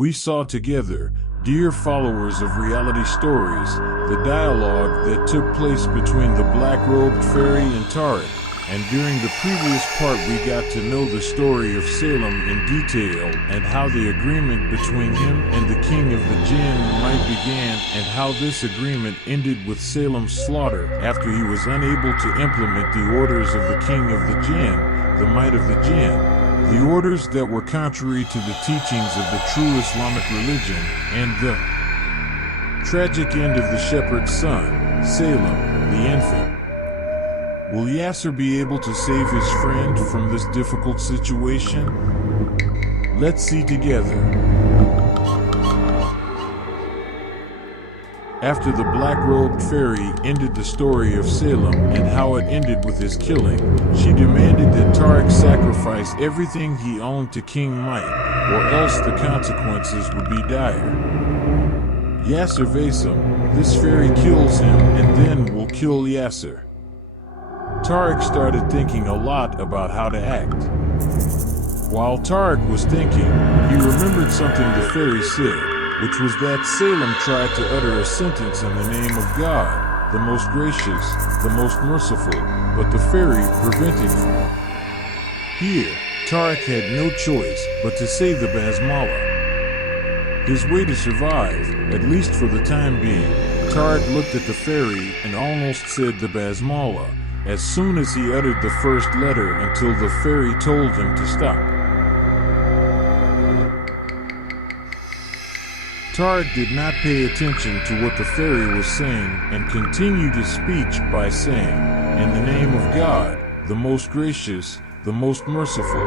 We saw together, dear followers of reality stories, the dialogue that took place between the black-robed fairy and Tarek, and during the previous part we got to know the story of Salem in detail and how the agreement between him and the king of the Jinn might began and how this agreement ended with Salem's slaughter after he was unable to implement the orders of the king of the Jinn, the might of the Jinn. The orders that were contrary to the teachings of the true Islamic religion, and the tragic end of the shepherd's son, Salem, the infant. Will Yasser be able to save his friend from this difficult situation? Let's see together. After the black-robed fairy ended the story of Salem and how it ended with his killing, she demanded that Tarek sacrifice everything he owned to King Might, or else the consequences would be dire. Yasser Vaisam, this fairy kills him and then will kill Yasser. Tarek started thinking a lot about how to act. While Tarek was thinking, he remembered something the fairy said, which was that Salem tried to utter a sentence in the name of God, the most gracious, the most merciful, but the fairy prevented him. Here, Tarek had no choice but to say the Basmala. His way to survive, at least for the time being, Tarek looked at the fairy and almost said the Basmala, as soon as he uttered the first letter until the fairy told him to stop. Tarek did not pay attention to what the fairy was saying and continued his speech by saying, "In the name of God, the most gracious, the most merciful."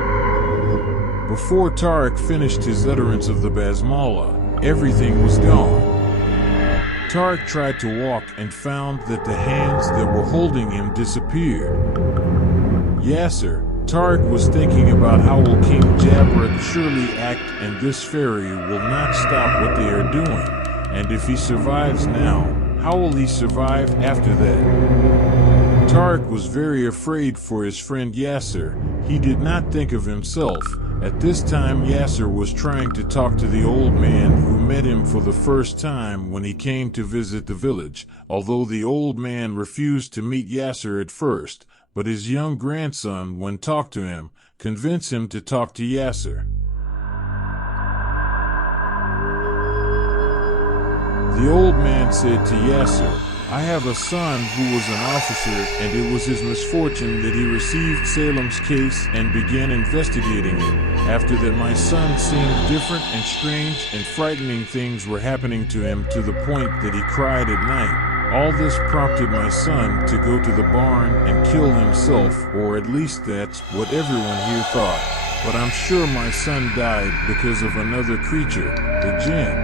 Before Tarek finished his utterance of the Basmala, everything was gone. Tarek tried to walk and found that the hands that were holding him disappeared. Yasser, Tarek was thinking about how will King Jabrak surely act and this fairy will not stop what they are doing, and if he survives now, how will he survive after that? Tarek was very afraid for his friend Yasser. He did not think of himself. At this time Yasser was trying to talk to the old man who met him for the first time when he came to visit the village, although the old man refused to meet Yasser at first. But his young grandson, when talked to him, convinced him to talk to Yasser. The old man said to Yasser, "I have a son who was an officer, and it was his misfortune that he received Salem's case and began investigating it. After that my son seemed different and strange and frightening things were happening to him to the point that he cried at night. All this prompted my son to go to the barn and kill himself, or at least that's what everyone here thought. But I'm sure my son died because of another creature, the Jinn.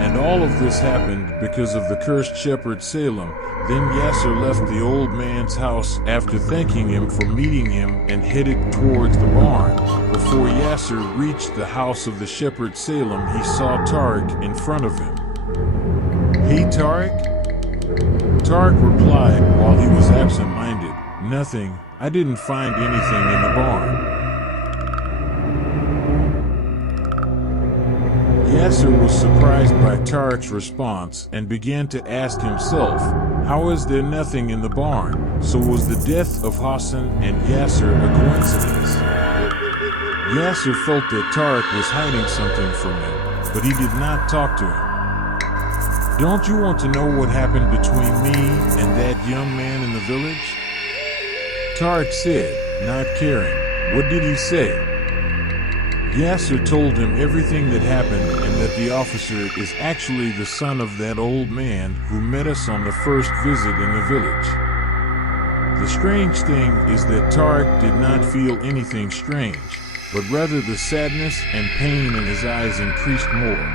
And all of this happened because of the cursed shepherd Salem." Then Yasser left the old man's house after thanking him for meeting him and headed towards the barn. Before Yasser reached the house of the shepherd Salem, he saw Tarek in front of him. "Hey Tarek?" Tarek replied while he was absent-minded, "Nothing, I didn't find anything in the barn." Yasser was surprised by Tarek's response and began to ask himself, how is there nothing in the barn? So was the death of Hassan and Yasser a coincidence? Yasser felt that Tarek was hiding something from him, but he did not talk to him. "Don't you want to know what happened between me and that young man in the village?" Tarek said, not caring. "What did he say?" Yasser told him everything that happened and that the officer is actually the son of that old man who met us on the first visit in the village. The strange thing is that Tarek did not feel anything strange, but rather the sadness and pain in his eyes increased more.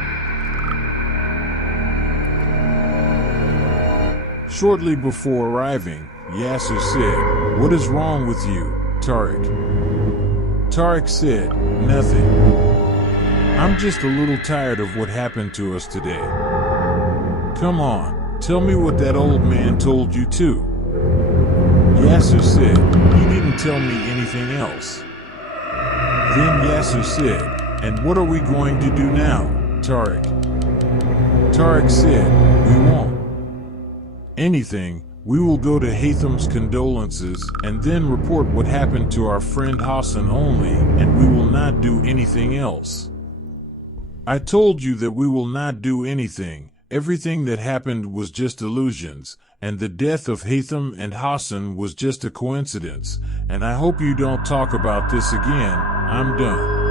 Shortly before arriving, Yasser said, "What is wrong with you, Tarek?" Tarek said, "Nothing. I'm just a little tired of what happened to us today." "Come on, tell me what that old man told you too." Yasser said, "He didn't tell me anything else." Then Yasser said, And what are we going to do now, Tariq? Tariq said, we won't. Anything. We will go to Haytham's condolences and then report what happened to our friend Hassan only, and we will not do anything else. I told you that we will not do anything. Everything that happened was just illusions, and the death of Haytham and Hassan was just a coincidence, and I hope you don't talk about this again. I'm done.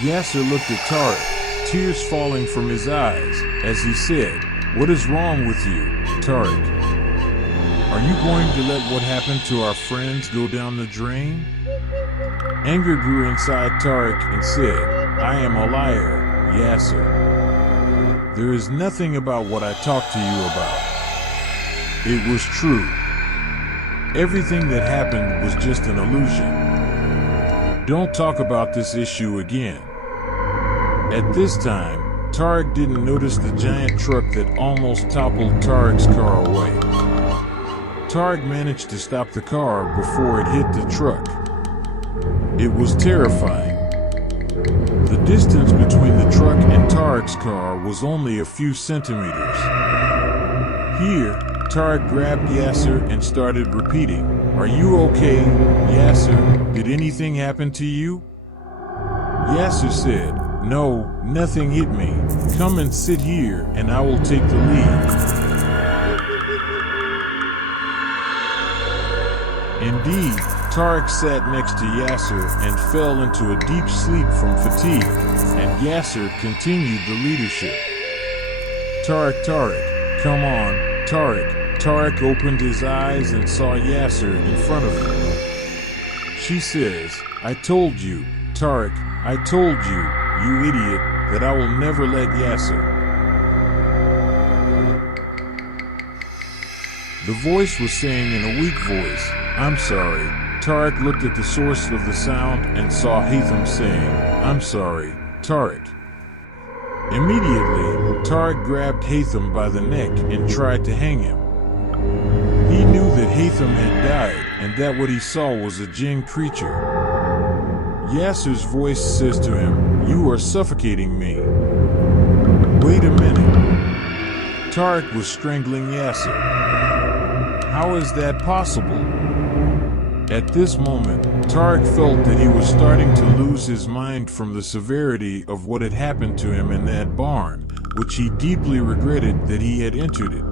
Yasser looked at Tariq, tears falling from his eyes, as he said, "What is wrong with you, Tariq? Are you going to let what happened to our friends go down the drain?" Anger grew inside Tariq and said, "I am a liar, Yasser. There is nothing about what I talked to you about. It was true. Everything that happened was just an illusion. Don't talk about this issue again." At this time, Tariq didn't notice the giant truck that almost toppled Tariq's car away. Tariq managed to stop the car before it hit the truck. It was terrifying. The distance between the truck and Tariq's car was only a few centimeters. Here, Tariq grabbed Yasser and started repeating, "Are you okay, Yasser? Did anything happen to you?" Yasser said, "No, nothing hit me. Come and sit here and I will take the lead." Indeed, Tariq sat next to Yasser and fell into a deep sleep from fatigue, and Yasser continued the leadership. Tariq, come on, Tariq." Tariq opened his eyes and saw Yasser in front of him. She says, "I told you, Tariq, I told you, you idiot, that I will never let Yasser." The voice was saying in a weak voice, "I'm sorry." Tariq looked at the source of the sound and saw Haytham saying, "I'm sorry, Tariq." Immediately, Tariq grabbed Haytham by the neck and tried to hang him. He knew that Haytham had died and that what he saw was a jinn creature. Yasser's voice says to him, "You are suffocating me." Wait a minute. Tariq was strangling Yasser. How is that possible? At this moment, Tariq felt that he was starting to lose his mind from the severity of what had happened to him in that barn, which he deeply regretted that he had entered it.